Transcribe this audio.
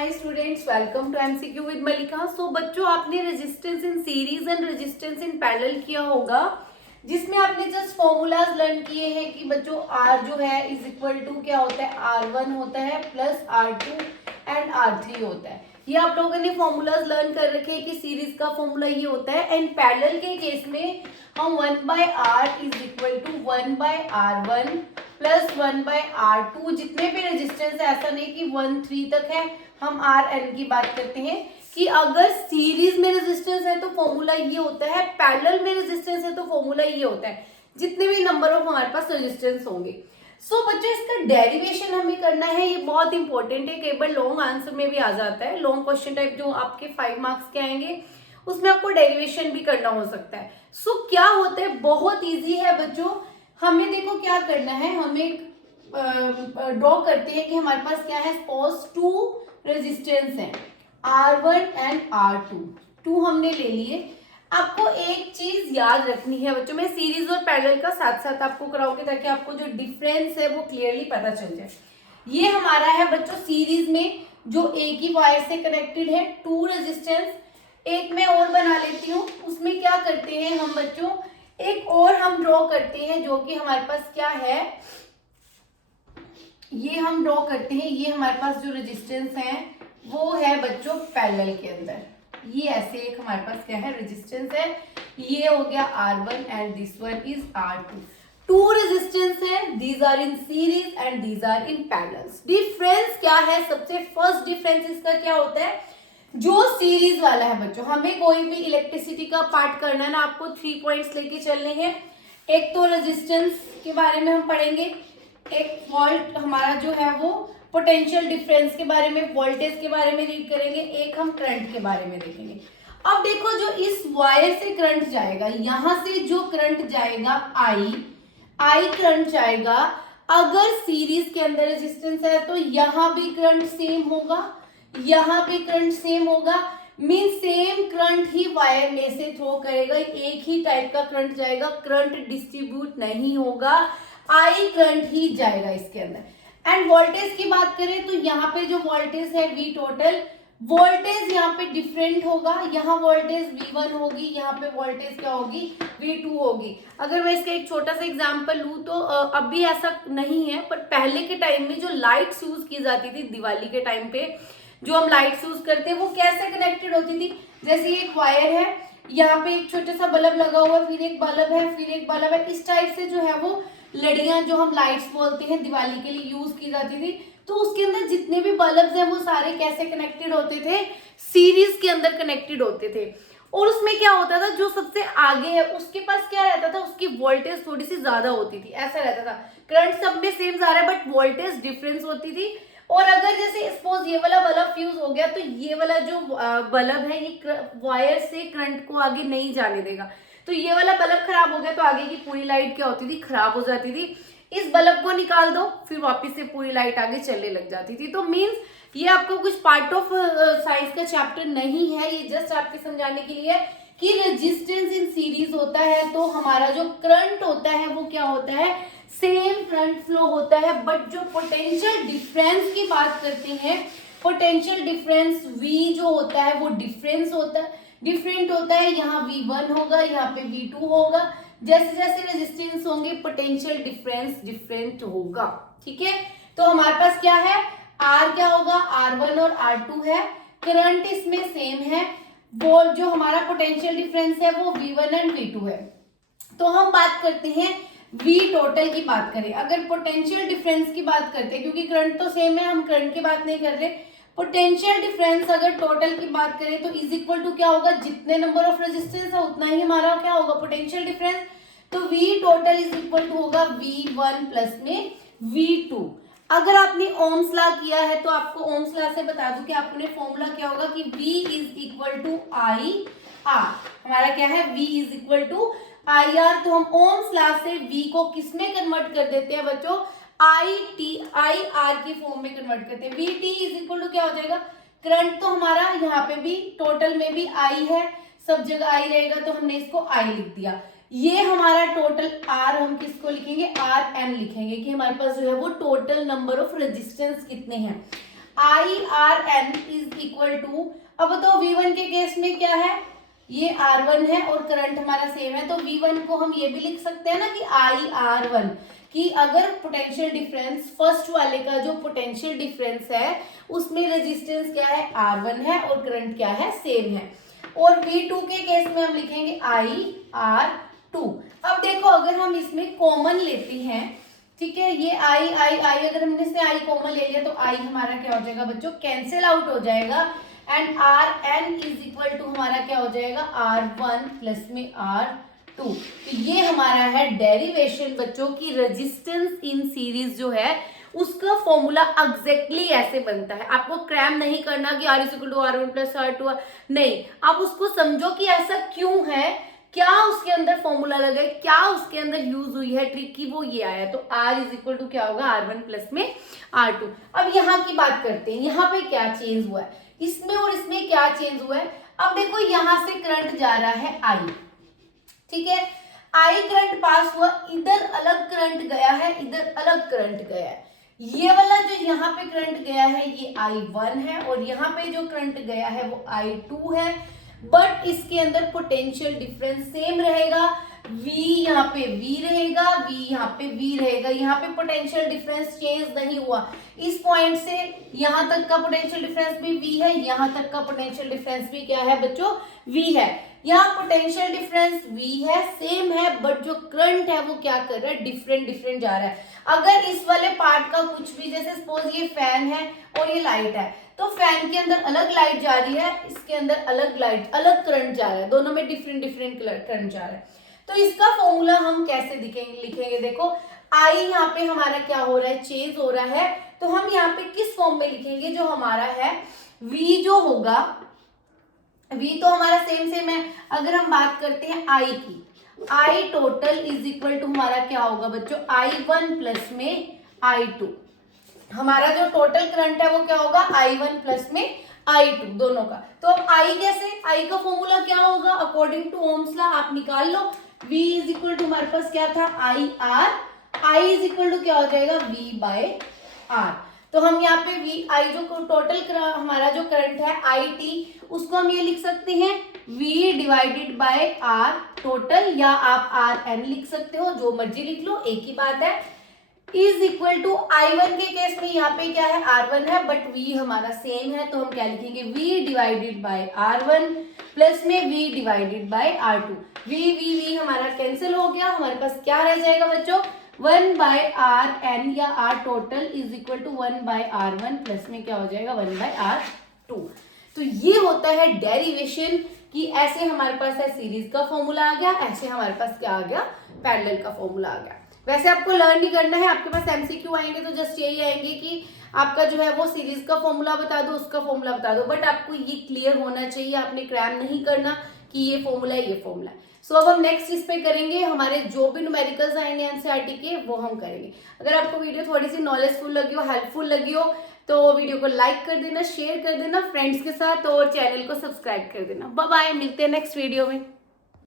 Hi students, welcome to MCQ with Malika. So बच्चों, आपने resistance in series and resistance in parallel किया होगा, जिसमें आपने जस्ट फॉर्मूलाज लर्न किए हैं कि बच्चों आर जो है इज इक्वल टू क्या होता है, R1 होता है प्लस R2 एंड R3 होता है। ये आप लोगों ने फॉर्मूलाज लर्न कर रखे हैं कि सीरीज का फॉर्मूला ये होता है। एंड पैरेलल के केस में हम 1/R is equal to 1/R1 plus 1/R2, जितने भी रेजिस्टेंस है, ऐसा नहीं कि 1 3 तक है, हम Rn की बात करते हैं कि अगर सीरीज में रेजिस्टेंस है तो फॉर्मूला ये होता है, पैरेलल में रेजिस्टेंस है तो फॉर्मूला ये होता है, जितने भी नंबर ऑफ हमारे पास रेजिस्टेंस होंगे। सो बच्चों, इसका डेरिवेशन हमें करना है, ये बहुत इंपॉर्टेंट है। कई बार लॉन्ग आंसर में भी आ जाता है, लॉन्ग क्वेश्चन टाइप जो आपके 5 मार्क्स के आएंगे उसमें आपको डेरिवेशन भी करना हो सकता है। सो क्या होता है, बहुत ईजी है बच्चों। हमें देखो क्या करना है, हमें ड्रॉ करते हैं कि हमारे पास क्या है, सपोज 2 रेजिस्टेंस है, R1 एंड R2। 2 हमने ले लिए। आपको एक चीज याद रखनी है बच्चों, मैं सीरीज और पैरेलल का साथ साथ आपको कराऊंगी ताकि आपको जो डिफरेंस है वो क्लियरली पता चल जाए। ये हमारा है बच्चों सीरीज में जो एक ही वायर से कनेक्टेड है, 2 रेजिस्टेंस। एक मैं और बना लेती हूँ, उसमें क्या करते हैं हम बच्चों, एक और हम ड्रॉ करते हैं जो कि हमारे पास क्या है, ये हम ड्रॉ करते हैं। ये हमारे पास जो रेजिस्टेंस है वो है बच्चों पैरेलल के अंदर। ये ऐसे एक हमारे पास क्या है, रेजिस्टेंस है। ये हो गया R1 and this one is R2। 2 resistance है, these are in series and these are in parallel. Difference क्या है, सबसे फर्स्ट डिफरेंस इसका क्या होता है, जो सीरीज वाला है बच्चों, हमें कोई भी इलेक्ट्रिसिटी का पार्ट करना है ना, आपको 3 पॉइंट्स लेके चलने हैं। एक तो रेजिस्टेंस के बारे में हम पढ़ेंगे, एक वोल्ट हमारा जो है वो पोटेंशियल डिफरेंस के बारे में, वोल्टेज के बारे में रीड करेंगे, एक हम करंट के बारे में देखेंगे। अब देखो, जो इस वायर से करंट जाएगा, यहां से जो करंट जाएगा आई करंट जाएगा, अगर सीरीज के अंदर रेजिस्टेंस है तो यहां भी करंट सेम होगा, यहां भी करंट सेम होगा। मीन सेम करंट ही वायर में से थ्रो करेगा, एक ही टाइप का करंट जाएगा, करंट डिस्ट्रीब्यूट नहीं होगा, आई करंट ही जाएगा इसके अंदर। एंड वोल्टेज की बात करें तो यहाँ पे जो वोल्टेज है V टोटल, वोल्टेज यहाँ पे डिफरेंट होगा, यहाँ वोल्टेज V1 होगी, यहाँ पे वोल्टेज क्या होगी, V2 होगी। अगर मैं इसका एक छोटा सा एग्जांपल लूँ तो अब भी ऐसा नहीं है, पर पहले के टाइम में जो लाइट्स यूज की जाती थी, दिवाली के टाइम पे जो हम लाइट्स यूज करते हैं, वो कैसे कनेक्टेड होती थी, जैसे एक वायर है, यहाँ पे एक छोटा सा बल्ब लगा हुआ है, फिर एक बल्ब है, फिर एक बल्ब है, इस टाइप से जो है वो लड़ियां जो हम लाइट्स बोलते हैं दिवाली के लिए यूज की जाती थी। तो उसके अंदर जितने भी बल्ब्स हैं वो सारे कैसे कनेक्टेड होते थे, सीरीज के अंदर कनेक्टेड होते थे। और उसमें क्या होता था, जो सबसे आगे है उसके पास क्या रहता था, उसकी वोल्टेज थोड़ी सी ज्यादा होती थी, ऐसा रहता था। करंट सब में सेम जा रहा है बट वोल्टेज डिफरेंस होती थी। और अगर जैसे सपोज ये वाला बल्ब फ्यूज हो गया तो ये वाला जो बल्ब है ये वायर से करंट को आगे नहीं जाने देगा, तो ये वाला बल्ब खराब हो गया तो आगे की पूरी लाइट क्या होती थी, खराब हो जाती थी। इस बल्ब को निकाल दो, फिर वापस से पूरी लाइट आगे चलने लग जाती थी। तो मींस ये आपको कुछ पार्ट ऑफ साइंस का चैप्टर नहीं है, ये जस्ट आपके समझाने के लिए कि रेजिस्टेंस इन सीरीज होता है तो हमारा जो करंट होता है वो क्या होता है, सेम करंट फ्लो होता है। बट जो पोटेंशियल डिफरेंस की बात करते हैं, पोटेंशियल डिफरेंस V जो होता है वो डिफरेंट होता है। यहाँ V1 होगा, यहाँ पे V2 होगा। जैसे जैसे रेजिस्टेंस होंगे पोटेंशियल डिफरेंस डिफरेंट होगा, ठीक है। तो हमारे पास क्या है, R क्या होगा, R1 और R2 है, करंट इसमें सेम है, वो जो हमारा पोटेंशियल डिफरेंस है वो V1 एंड V2 है। तो हम बात करते हैं V टोटल की बात करें, अगर पोटेंशियल डिफरेंस की बात करते हैं, क्योंकि करंट तो सेम है, हम करंट की बात नहीं कर रहे, पोटेंशियल डिफरेंस अगर टोटल की बात करें तो इज इक्वल टू क्या होगा, जितने नंबर ऑफ रेजिस्टेंस है उतना ही हमारा क्या होगा, पोटेंशियल डिफरेंस। तो V total is equal to होगा V1 प्लस में V2। अगर आपने ओम्स लॉ किया है तो आपको ओम्स लॉ से बता दूं कि आपने फॉर्मूला क्या होगा कि V is equal to I R. हमारा क्या है, V is equal to I R. तो हम ओम्स लॉ से V को किस में कन्वर्ट कर देते हैं बच्चों, आई आर की फॉर्म में कन्वर्ट करते हैं। VT इज इक्वल टू क्या हो जाएगा, करंट तो हमारा यहाँ पे भी टोटल में भी I है, सब जगह I रहेगा तो हमने इसको I लिख दिया। ये हमारा टोटल R हम किसको लिखेंगे, Rn लिखेंगे कि हमारे पास जो है वो टोटल नंबर ऑफ रेजिस्टेंस कितने हैं। I R N equal to, अब तो V1 के केस में क्या है, ये R1 है और करंट हमारा सेम है, तो V1 को हम ये भी लिख सकते हैं ना कि IR1, कि अगर पोटेंशियल डिफरेंस फर्स्ट वाले का जो पोटेंशियल डिफरेंस है उसमें रेजिस्टेंस क्या है, R1 है और करंट क्या है, सेम है। और V2 के केस में हम लिखेंगे IR2। अब देखो अगर हम इसमें कॉमन लेते हैं, ठीक है, ये I अगर हमने से I कॉमन ले लिया तो I हमारा क्या हो जाएगा बच्चों, कैंसिल आउट हो जाएगा, and Rn is equal to हमारा क्या हो जाएगा, R1 प्लस में R2। तो ये हमारा है डेरिवेशन बच्चों की रेजिस्टेंस इन सीरीज जो है उसका फॉर्मूला एग्जैक्टली ऐसे बनता है। आपको क्रैम नहीं करना कि R is equal to R1 plus R2, नहीं, आप उसको समझो कि ऐसा क्यों है, क्या उसके अंदर फॉर्मूला लगा है, क्या उसके अंदर यूज हुई है ट्रिक की, वो ये आया। तो R इज इक्वल टू क्या होगा, R1 प्लस में R2। अब यहाँ की बात करते हैं, यहाँ पे क्या चेंज हुआ है, इसमें और इसमें क्या चेंज हुआ है। अब देखो यहाँ से करंट जा रहा है I, ठीक है, I करंट पास हुआ, इधर अलग करंट गया है, इधर अलग करंट गया है। ये वाला जो यहाँ पे करंट गया है ये I1 है और यहाँ पे जो करंट गया है वो I2 है, बट इसके अंदर पोटेंशियल डिफरेंस सेम रहेगा। V यहाँ पे V रहेगा, V यहाँ पे V रहेगा, यहाँ पे पोटेंशियल डिफरेंस चेंज नहीं हुआ। इस पॉइंट से यहाँ तक का पोटेंशियल डिफरेंस भी V है, यहाँ तक का पोटेंशियल डिफरेंस भी क्या है बच्चों, V है। यहाँ पोटेंशियल डिफरेंस V है, सेम है, बट जो करंट है वो क्या कर रहा है, डिफरेंट जा रहा है। अगर इस वाले पार्ट का कुछ भी, जैसे सपोज ये फैन है और ये लाइट है, तो फैन के अंदर अलग लाइट जा रही है, इसके अंदर अलग लाइट, अलग करंट जा रहा है, दोनों में डिफरेंट करंट जा रहा है। तो इसका फॉर्मूला हम कैसे लिखेंगे, देखो I यहाँ पे हमारा क्या हो रहा है, चेंज हो रहा है, तो हम यहाँ पे किस फॉर्म में लिखेंगे, जो हमारा है V जो होगा, V तो हमारा सेम है। अगर हम बात करते हैं I की, I total is equal to हमारा क्या होगा बच्चों, I1 प्लस में I2। हमारा जो टोटल करंट है वो क्या होगा, I1 प्लस में I2 दोनों का। तो अब I कैसे, I का फॉर्मूला क्या होगा, अकॉर्डिंग टू ओम्स लॉ आप निकाल लो। V इज इक्वल टू हमारे पास क्या था, IR, I is equal to क्या हो जाएगा, V बाय R। तो हम यहाँ पे V I जो टोटल हमारा जो करंट है IT, उसको हम ये लिख सकते हैं V divided bye R total, या आप RN लिख सकते हो, जो मर्जी लिख लो, एक ही बात है। इज इक्वल टू I1 के केस में यहाँ पे क्या है, R1 है, बट V हमारा सेम है, तो हम क्या लिखेंगे, V divided by R1 plus में V divided by R2। V हमारा कैंसिल हो गया, हमारे पास क्या रह जाएगा बच्चों, 1 बाय RN या R total is equal to 1 by R1 plus में क्या हो जाएगा, 1 बाय R2। तो ये होता है डेरिवेशन, कि ऐसे हमारे पास है सीरीज का फॉर्मूला आ गया, ऐसे हमारे पास क्या आ गया, पैरेलल का फॉर्मूला आ गया। वैसे आपको लर्न नहीं करना है, आपके पास MCQ आएंगे तो जस्ट यही आएंगे कि आपका जो है वो सीरीज का फॉर्मूला बता दो, उसका फॉर्मूला बता दो, बट आपको ये क्लियर होना चाहिए, आपने क्रैम नहीं करना कि ये फॉर्मूला है, ये फॉर्मूला है। सो अब हम नेक्स्ट इस पे करेंगे, हमारे जो भी न्यूमेरिकल्स आएंगे NCERT के वो हम करेंगे। अगर आपको वीडियो थोड़ी सी नॉलेजफुल लगी हो, हेल्पफुल लगी हो, तो वीडियो को लाइक कर देना, शेयर कर देना फ्रेंड्स के साथ, और चैनल को सब्सक्राइब कर देना। बाय बाय, मिलते हैं नेक्स्ट वीडियो में।